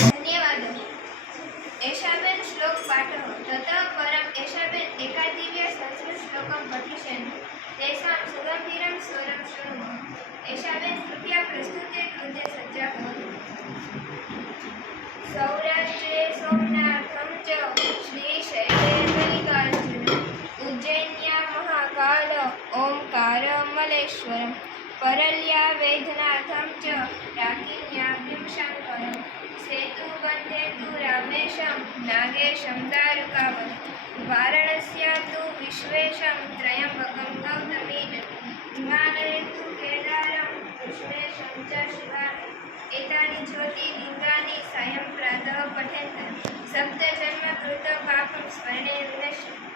धन्यवाद। एषाबेन श्लोक पाठः ततः परम् एषाबेन एकादिव्य संस्कृत श्लोकं पठिष्यन्ति तेषां सुगम्भीरं स्वरं शृणुमः। एषाबेन कृपया प्रस्तुते कृते सज्जा भवतु। सौराष्ट्रे सोमनाथं च श्रीशैले मल्लिकार्जुनम् उज्जैन्या महाकाल ओंकारमलेश्वरम् परल्या वैद्यनाथं च राकिन्या भीमशङ्करम् सेतुबन्धे तु रामेशं नागेशं दारुकावत् वाराणस्या तु विश्वेशं त्र्यम्बकं गौतमीनं हिमालये तु केदारं कृष्णेशं च शिवानम् एतानि ज्योतिर्लिङ्गानि सायं प्रातः पठेत् सप्तजन्मकृतं पापं स्मरणे विनश्यति।